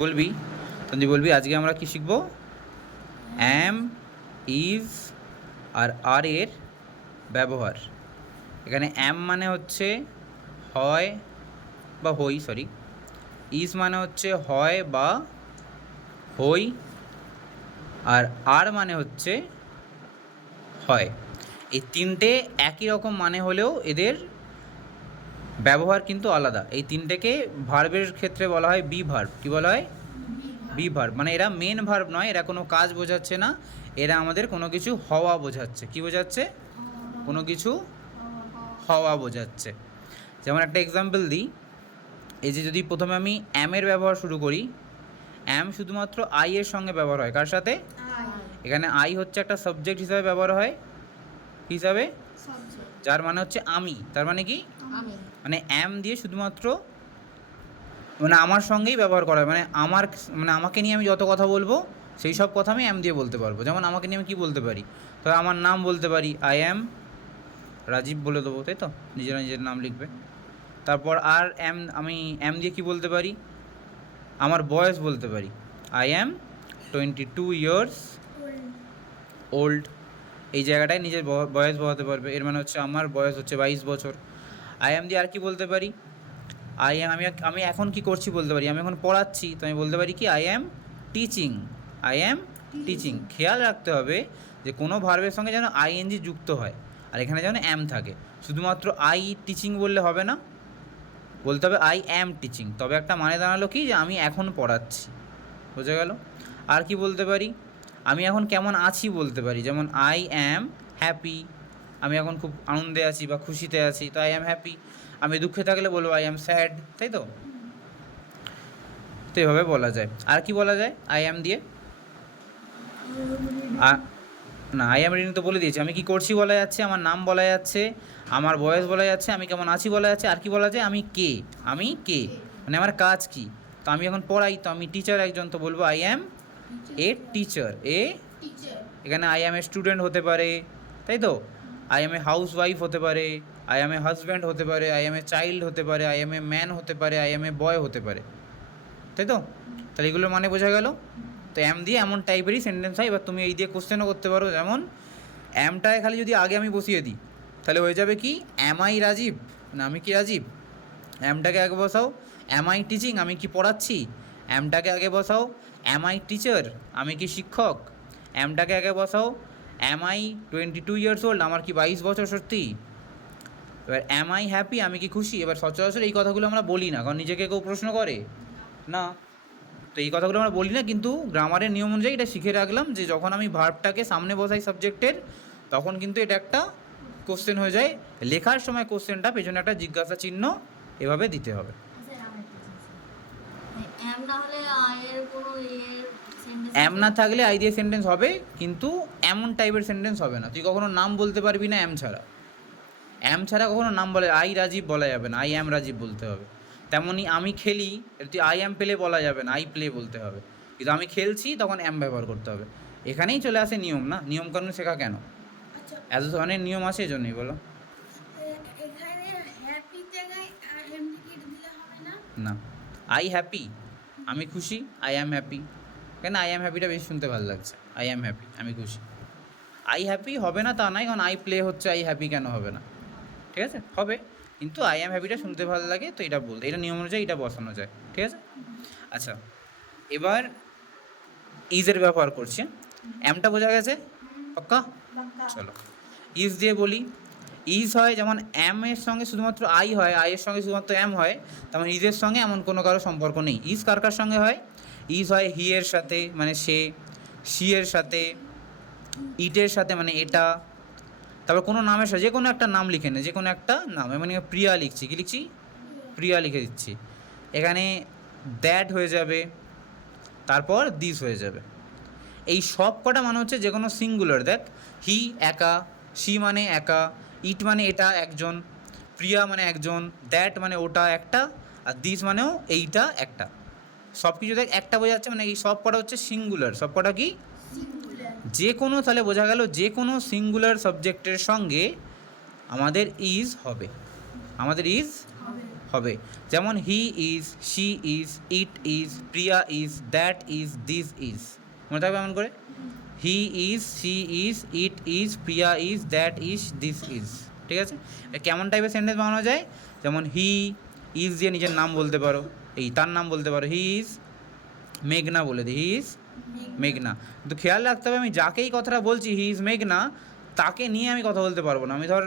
বলবি তুই বলবি আজকে আমরা কি শিখব? অ্যাম, ইজ আর আর এর ব্যবহার। এখানে অ্যাম মানে হচ্ছে হয় বা হই, সরি। ইজ মানে হচ্ছে হয় বা হই, আর আর মানে হচ্ছে হয়। এই তিনটে একই রকম মানে হলেও এদের ব্যবহার কিন্তু আলাদা। এই তিনটেকে ভার্বের ক্ষেত্রে বলা হয় বি ভার্ব। কী বলা হয়? Be verb. মানে এরা মেন ভার্ব নয়, এরা কোনো কাজ বোঝাচ্ছে না, এরা আমাদের কোনো কিছু হওয়া বোঝাচ্ছে। কি বোঝাচ্ছে? কোনো কিছু হওয়া বোঝাচ্ছে। যেমন একটা এক্সাম্পল দিই, এই যে যদি প্রথমে আমি অ্যামের ব্যবহার শুরু করি, অ্যাম শুধুমাত্র আই এর সঙ্গে ব্যবহার হয়। কার সাথে? এখানে আই হচ্ছে একটা সাবজেক্ট হিসাবে ব্যবহার হয়, হিসাবে, যার মানে হচ্ছে আমি। তার মানে কি? মানে অ্যাম দিয়ে শুধুমাত্র মানে আমার সঙ্গেই ব্যবহার করা হয়। মানে আমার মানে আমাকে নিয়ে আমি যত কথা বলবো সেই সব কথা আমি অ্যাম দিয়ে বলতে পারবো। যেমন আমাকে নিয়ে আমি কী বলতে পারি? তো আমার নাম বলতে পারি, আই অ্যাম রাজীব বলে দেবো, তাই তো? নিজেরা নিজের নাম লিখবে। তারপর আর আমি অ্যাম দিয়ে কী বলতে পারি? আমার বয়স বলতে পারি, আই অ্যাম 22 ইয়ার্স ওল্ড। এই জায়গাটায় নিজের বয়স বলাতে পারবে, এর মানে হচ্ছে আমার বয়স হচ্ছে 22 বছর। আই অ্যাম দিয়ে আর কি বলতে পারি? আই অ্যাম আমি এখন কি করছি বলতে পারি, আমি এখন পড়াচ্ছি, তো আমি বলতে পারি কি I am teaching. I am teaching. খেয়াল রাখতে হবে যে কোনো ভার্বের সঙ্গে যেন আইএনজি যুক্ত হয়, আর এখানে যেন অ্যাম থাকে। শুধুমাত্র আই টিচিং বললে হবে না, বলতে হবে আই অ্যাম টিচিং। তবে একটা মানে দাঁড়ালো কি, যে আমি এখন পড়াচ্ছি। বোঝা গেল? আর কি বলতে পারি? আমি এখন কেমন আছি বলতে পারি, যেমন আই অ্যাম হ্যাপি। আমি এখন খুব আনন্দে আছি বা খুশিতে আছি, তো আই অ্যাম হ্যাপি। আমি দুঃখে থাকলে বলবো আই অ্যাম স্যাড, তাই তো? তো এভাবে বলা যায়। আর কি বলা যায় আই অ্যাম দিয়ে? না, আই অ্যাম রিডিং তো বলে দিয়েছি। আমি কি করছি বলা যাচ্ছে, আমার নাম বলা যাচ্ছে, আমার বয়স বলা যাচ্ছে, আমি কেমন আছি বলা যাচ্ছে। আর কি বলা যায়? আমি কে, আমি কে, মানে আমার কাজ কি। তো আমি এখন পড়াই, তো আমি টিচার একজন, তো বলবো আই অ্যাম এ টিচার। এখানে আই অ্যাম এ স্টুডেন্ট হতে পারে, তাই তো? I am a house wife হতে পারে, আই অ্যাম এ হাজব্যান্ড হতে পারে, আই অ্যাম এ চাইল্ড হতে পারে, আই অ্যাম এ ম্যান হতে পারে, আই অ্যাম এ বয় হতে পারে, তাই তো? তাহলে এগুলোর মানে বোঝা গেল। তো অ্যাম দিয়ে এমন টাইপেরই সেন্টেন্স হয়। এবার তুমি এই দিয়ে কোশ্চেনও করতে পারো, যেমন অ্যামটায় খালি যদি আগে আমি বসিয়ে দিই তাহলে হয়ে যাবে কি, অ্যাম আই রাজীব, না আমি কি রাজীব। অ্যামটাকে আগে বসাও, অ্যাম আই টিচিং, আমি কি পড়াচ্ছি। অ্যামটাকে আগে বসাও, অ্যাম আই টিচার, আমি কি শিক্ষক। অ্যামটাকে আগে বসাও, অ্যাম আই 22 ইয়ার্স ওল্ড, আমার কি 22 বছর সত্যি। এবার অ্যাম আই হ্যাপি, আমি কি খুশি। এবার সচরাচর এই কথাগুলো আমরা বলি না, কারণ নিজেকে কেউ প্রশ্ন করে না, তো এই কথাগুলো আমরা বলি না। কিন্তু গ্রামারের নিয়ম অনুযায়ী এটা শিখে রাখলাম যে যখন আমি ভার্বটাকে সামনে বসাই সাবজেক্টের, তখন কিন্তু এটা একটা কোশ্চেন হয়ে যায়। লেখার সময় কোশ্চেনটা পেছনে একটা জিজ্ঞাসা চিহ্ন এভাবে দিতে হবে। অ্যাম না থাকলে আই দিয়ে সেন্টেন্স হবে, কিন্তু এমন টাইপের সেন্টেন্স হবে না। তুই কখনো নাম বলতে পারবি না অ্যাম ছাড়া। অ্যাম ছাড়া কখনো নাম বলে আই রাজীব বলা যাবে না, আই অ্যাম রাজীব বলতে হবে। তেমনই আমি খেলি, তুই আই অ্যাম প্লে বলা যাবে না, আই প্লে বলতে হবে। কিন্তু আমি খেলছি তখন অ্যাম ব্যবহার করতে হবে। এখানেই চলে আসে নিয়ম, না নিয়মকানুন শেখা কেন, এত ধরনের নিয়ম আছে এই জন্যই। বলো না, আই হ্যাপি, আমি খুশি, আই অ্যাম হ্যাপি। কেন আই অ্যাম হ্যাপিটা বেশি শুনতে ভালো লাগছে, আই অ্যাম হ্যাপি, আমি খুশি। আই হ্যাপি হবে না তা নয়, কারণ আই প্লে হচ্ছে, আই হ্যাপি কেন হবে না, ঠিক আছে হবে। কিন্তু আই অ্যাম হ্যাপিটা শুনতে ভালো লাগে, তো এটা বলতে, এটা নিয়ম অনুযায়ী এটা বসানো যায়, ঠিক আছে। আচ্ছা, এবার ইজের ব্যবহার করছি। অ্যামটা বোঝা গেছে পাক্কা? চলো ইজ দিয়ে বলি। ইজ হয় যেমন অ্যাম এর সঙ্গে শুধুমাত্র আই হয়, আই এর সঙ্গে শুধুমাত্র অ্যাম হয়, তেমন ইজের সঙ্গে এমন কোনো কারো সম্পর্ক নেই। ইজ কার কার সঙ্গে হয়? ইজ হয় হি এর সাথে, মানে সে, শি এর সাথে, ইটের সাথে মানে এটা। তারপর কোনো নামের সাথে, যে কোনো একটা নাম লিখে নে, যে কোনো একটা নাম। মানে প্রিয়া লিখছি, কী লিখছি? প্রিয়া লিখে দিচ্ছি। এখানে দ্যাট হয়ে যাবে, তারপর দিস হয়ে যাবে। এই সব কটা মানে হচ্ছে যে কোনো সিঙ্গুলার। দেখ, হি একা, শি মানে একা, ইট মানে এটা একজন, প্রিয়া মানে একজন, দ্যাট মানে ওটা একটা, আর দিস মানেও এইটা একটা। সব কিছু দেখ একটা বোঝা যাচ্ছে, মানে এই সব কটা হচ্ছে সিঙ্গুলার। সব কটা কি? যে কোনো, তাহলে বোঝা গেল যে কোনো সিঙ্গুলার সাবজেক্টের সঙ্গে আমাদের ইজ হবে, আমাদের ইজ হবে। যেমন he is, she is, it is, Priya is, that is, this is. মনে থাকবে এমন করে, he is, she is, it is, Priya is, that is, this is. ঠিক আছে, কেমন টাইপের সেন্টেন্স বানানো যায়? যেমন হি ইজ দিয়ে নিজের নাম বলতে পারো, এই তার নাম বলতে পারো, হি ইজ মেঘনা বলে দিই, হি ইজ মেঘনা। কিন্তু খেয়াল রাখতে হবে আমি যাকেই কথাটা বলছি হি ইজ মেঘনা, তাকে নিয়ে আমি কথা বলতে পারবো না। আমি ধর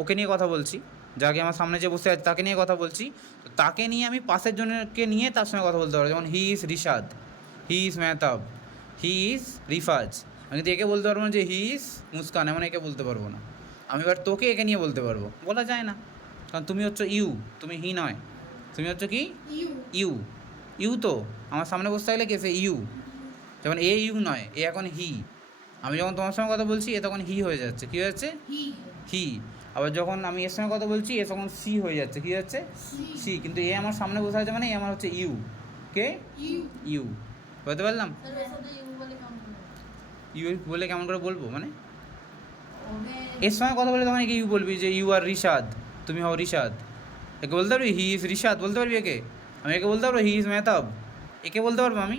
ওকে নিয়ে কথা বলছি, যাকে আমার সামনে যে বসে আছে তাকে নিয়ে কথা বলছি, তো তাকে নিয়ে আমি পাশের জনকে নিয়ে তার সঙ্গে কথা বলতে পারবো। যেমন he is Rishad, he is Mehtab, he is Rifaz. আমি কিন্তু একে বলতে পারবো না যে হি ইজ মুস্কান, এমন একে বলতে পারবো না। আমি এবার তোকে একে নিয়ে বলতে পারবো, বলা যায় না, কারণ তুমি হচ্ছে ইউ, তুমি হি নয়, তুমি হচ্ছে কি ইউ। ইউ তো আমার সামনে বসে থাকলে কে সে ইউ। যেমন এ ইউ নয়, এ এখন হি। আমি যখন তোমার সঙ্গে কথা বলছি এ তখন হি হয়ে যাচ্ছে, কী হয়ে যাচ্ছে? হি। আবার যখন আমি এর সঙ্গে কথা বলছি এ তখন সি হয়ে যাচ্ছে, কী হচ্ছে? সি। কিন্তু এ আমার সামনে বসে আছে মানে এ আমার হচ্ছে ইউ। কে? ইউ। বুঝতে পারলাম? ইউ বলে কেমন করে বলবো, মানে এর সঙ্গে কথা বলে তখন একে ইউ বলবি, যে ইউ আর রিশাদ, তুমি হও রিশাদ। একে বলতে পারবি হি ইজ রিশাদ, বলতে পারবি একে? আমি একে বলতে পারবো হি ইজ মেহতাব, একে বলতে পারবো আমি?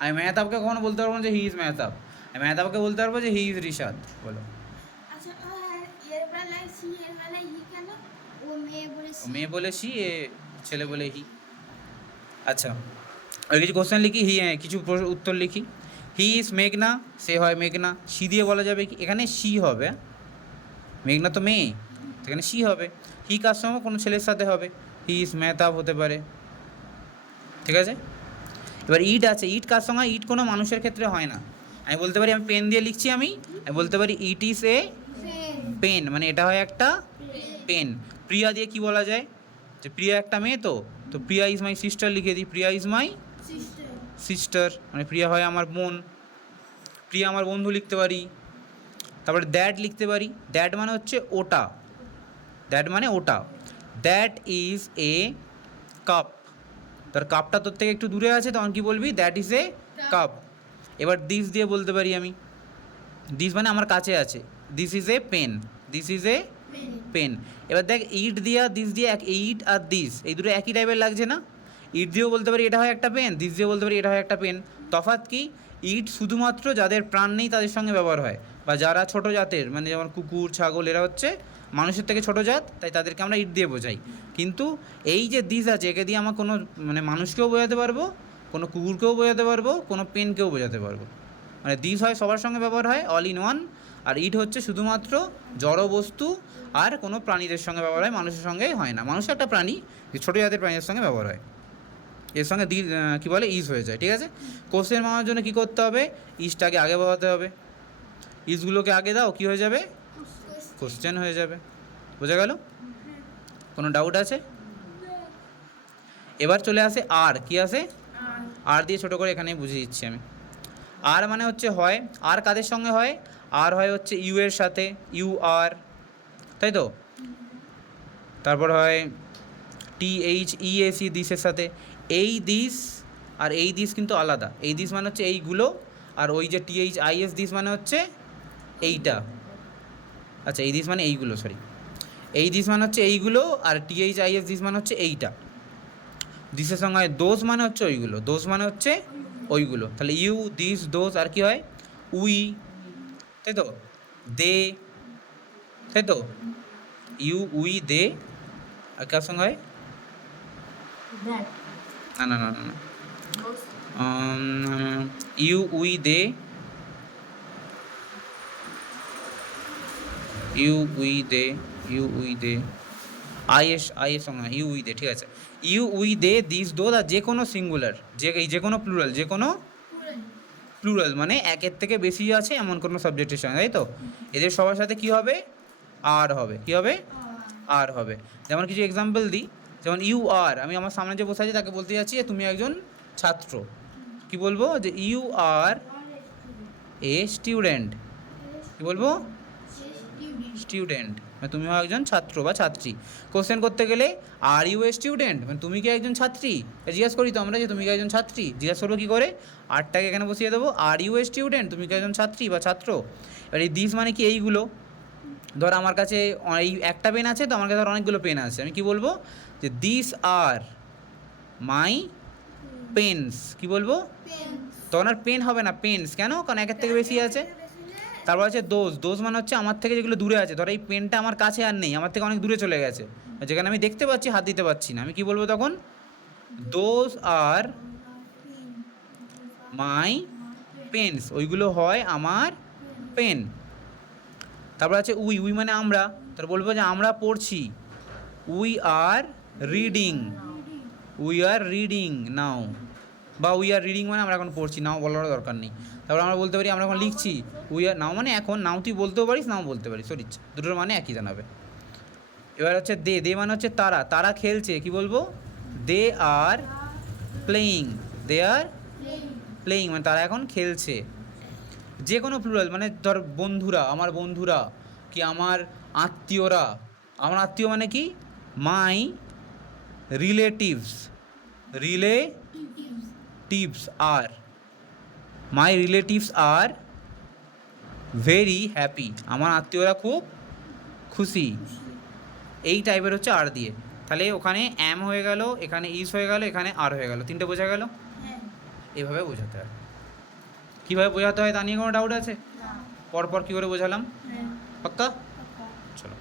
আমি মেহতাবকে কখনো বলতে পারবো না যে হি ইজ মেহতাব, আমি মেহতাবকে বলতে পারবো যে হি ইজ রিশাদ। বলো। ও মেয়ে বলে সি, এ ছেলে বলে হি। আচ্ছা, আর কিছু কোশ্চেন লিখি, কিছু উত্তর লিখি। হি ইজ মেঘনা, সে হয় মেঘনা। সি দিয়ে বলা যাবে কি? এখানে সি হবে, মেঘনা তো মেয়ে, এখানে সি হবে। হি কার সঙ্গে? কোনো ছেলের সাথে হবে, হি ইজ মেহতাব হতে পারে। ঠিক আছে, এবার ইট আছে, ইট কার সঙ্গে? ইট কোনো মানুষের ক্ষেত্রে হয় না। আমি বলতে পারি, আমি পেন দিয়ে লিখছি, আমি বলতে পারি ইট ইজ এ পেন, মানে এটা হয় একটা পেন। প্রিয়া দিয়ে কি বলা যায়? যে প্রিয়া একটা মেয়ে, তো তো প্রিয়া ইজ মাই সিস্টার লিখে দিই, প্রিয়া ইজ মাই সিস্টার, মানে প্রিয়া হয় আমার বোন। প্রিয়া আমার বন্ধু লিখতে পারি। তারপরে দ্যাট লিখতে পারি, দ্যাট মানে হচ্ছে ওটা, দ্যাট মানে ওটা। দ্যাট ইজ এ কাপ, তার কাপটা তোর থেকে একটু দূরে আছে, তখন কি বলবি? That is a cup. এবার দিস দিয়ে বলতে পারি আমি, দিস মানে আমার কাছে আছে, this is a pen, this is a pen. এবার দেখ ইট দিয়া দিস দিয়ে ইট আর দিস এই দুটো একই টাইপের লাগছে না? ইট দিয়েও বলতে পারি এটা হয় একটা পেন, দিস দিয়েও বলতে পারি এটা হয় একটা পেন। তফাৎ কি? ইট শুধুমাত্র যাদের প্রাণ নেই তাদের সঙ্গে ব্যবহার হয়, বা যারা ছোট জাতের, মানে যেমন কুকুর ছাগল, এরা হচ্ছে মানুষের থেকে ছোট জাত, তাই তাদেরকে আমরা ইট দিয়ে বোঝাই। কিন্তু এই যে দিস আছে, একে দিয়ে আমরা কোনো মানে মানুষকেও বোঝাতে পারবো, কোনো কুকুরকেও বোঝাতে পারবো, কোনো পেনকেও বোঝাতে পারবো। মানে দিস হয় সবার সঙ্গে ব্যবহার হয়, অল ইন ওয়ান। আর ইট হচ্ছে শুধুমাত্র জড় বস্তু আর কোনো প্রাণীদের সঙ্গে ব্যবহার হয়, মানুষের সঙ্গে হয় না। মানুষ একটা প্রাণী, ছোটো জাতের প্রাণীদের সঙ্গে ব্যবহার হয়, এর সঙ্গে কী বলে ইজ হয়ে যায়। ঠিক আছে, কোশ্চেন বানানোর জন্য কী করতে হবে? ইজটাকে আগে বাড়াতে হবে, ইজগুলোকে আগে দাও, কী হয়ে যাবে? কোশ্চেন হয়ে যাবে। বোঝা গেল? কোনো ডাউট আছে? এবার চলে আসে আর, কি আসে? আর দিয়ে ছোটো করে এখানেই বুঝিয়ে দিচ্ছি আমি। আর মানে হচ্ছে হয়, আর কাদের সঙ্গে হয়? আর হয় হচ্ছে ইউ এর সাথে, ইউ আর, তাই তো। তারপর হয় THEAC, দিসের সাথে। এই দিস আর এই দিস কিন্তু আলাদা, এই দিস মানে হচ্ছে এইগুলো, আর ওই যে THIS দিস মানে হচ্ছে এইটা। আচ্ছা, এই দিস মানে এইগুলো, সরি, এই দিস মানে হচ্ছে এইগুলো, আর THIS দিস মানে হচ্ছে এইটা। দিসের সঙ্গে হয় দোজ, মানে হচ্ছে ওইগুলো, দোজ মানে হচ্ছে ওইগুলো। তাহলে ইউ, দিস, দোজ, আর কি হয়? উই, তাই তো, দে, তাই তো, ইউ, উই, দে। আর কার সঙ্গে হয়? না না না না না, you, we, they, you, we, they, you, we, they, আইয়ের সঙ্গে ইউ, উই, দে। ঠিক আছে, you, we, they, this, those, আর যে কোনো সিঙ্গুলার, যে কোনো প্লুরাল, যে কোনো প্লুরাল মানে একের থেকে বেশি আছে এমন কোনো সাবজেক্টের সঙ্গে, তাই তো, এদের সবার সাথে কী হবে? আর হবে। কী হবে? আর হবে। যেমন কিছু এক্সাম্পল দিই, যেমন ইউ আর, আমি আমার সামনে যে বসে আছি তাকে বলতে যাচ্ছি যে তুমি একজন ছাত্র, কি বলবো? যে ইউ আর এ স্টুডেন্ট। কী বলবো? স্টুডেন্ট, মানে তুমি হও একজন ছাত্র বা ছাত্রী। কোশ্চেন করতে গেলে আর ইউ এ স্টুডেন্ট, মানে তুমি কি একজন ছাত্রী? জিজ্ঞাসা করি তো আমরা যে তুমি কি একজন ছাত্রী, জিজ্ঞাসা করবো কী করে? আরটাকে এখানে বসিয়ে দেবো, আর ইউ এ স্টুডেন্ট, তুমি কি একজন ছাত্রী বা ছাত্র। এবার এই দিস মানে কি? এইগুলো, ধর আমার কাছে এই একটা পেন আছে, তো আমার কাছে ধর অনেকগুলো পেন আছে, আমি কি বলবো যে দিস আর মাই পেনস, কি বলবো তখন আর পেন হবে না পেন্স, কেন কারণ একের থেকে বেশি আছে। তারপর আছে দোজ মানে হচ্ছে আমার থেকে যেগুলো দূরে আছে, ধর এই পেনটা আমার কাছে আর নেই, আমার থেকে অনেক দূরে চলে গেছে, যেখানে আমি দেখতে পাচ্ছি হাত দিতে পারছি না, আমি কি বলবো তখন দোজ আর মাই পেন্স, ওইগুলো হয় আমার পেন। তারপর আছে উই মানে আমরা, তার বলবো যে আমরা পড়ছি, উই আর রিডিং নাও, বা উই আর রিডিং মানে আমরা এখন পড়ছি, নাও বলার দরকার নেই। তারপর আমরা বলতে পারি আমরা এখন লিখছি, উই আর নাও মানে এখন, নাও তুই বলতেও পারিস নাও বলতে পারিস, তোর ইচ্ছা, দুটোর মানে একই জানাবে। এবার হচ্ছে দে মানে হচ্ছে তারা খেলছে, কি বলবো দে আর প্লেয়িং, মানে তারা এখন খেলছে। যে কোনো প্লুরাল মানে ধর বন্ধুরা, আমার বন্ধুরা, কি আমার আত্মীয়রা, আমার আত্মীয় মানে কি মাই রিলেটিভস আর my relatives are very happy, আমার আত্মীয়রা খুব খুশি, এই টাইপের হচ্ছে আর দিয়ে। তাহলে ওখানে অ্যাম হয়ে গেল, এখানে ইজ হয়ে গেল, এখানে আর হয়ে গেল, তিনটে বোঝা গেল। এভাবে বোঝাতে হয়। কীভাবে বোঝাতে হয় তা নিয়ে কোনো ডাউট আছে? পরপর কী করে বোঝালাম? পাক্কা? চলো।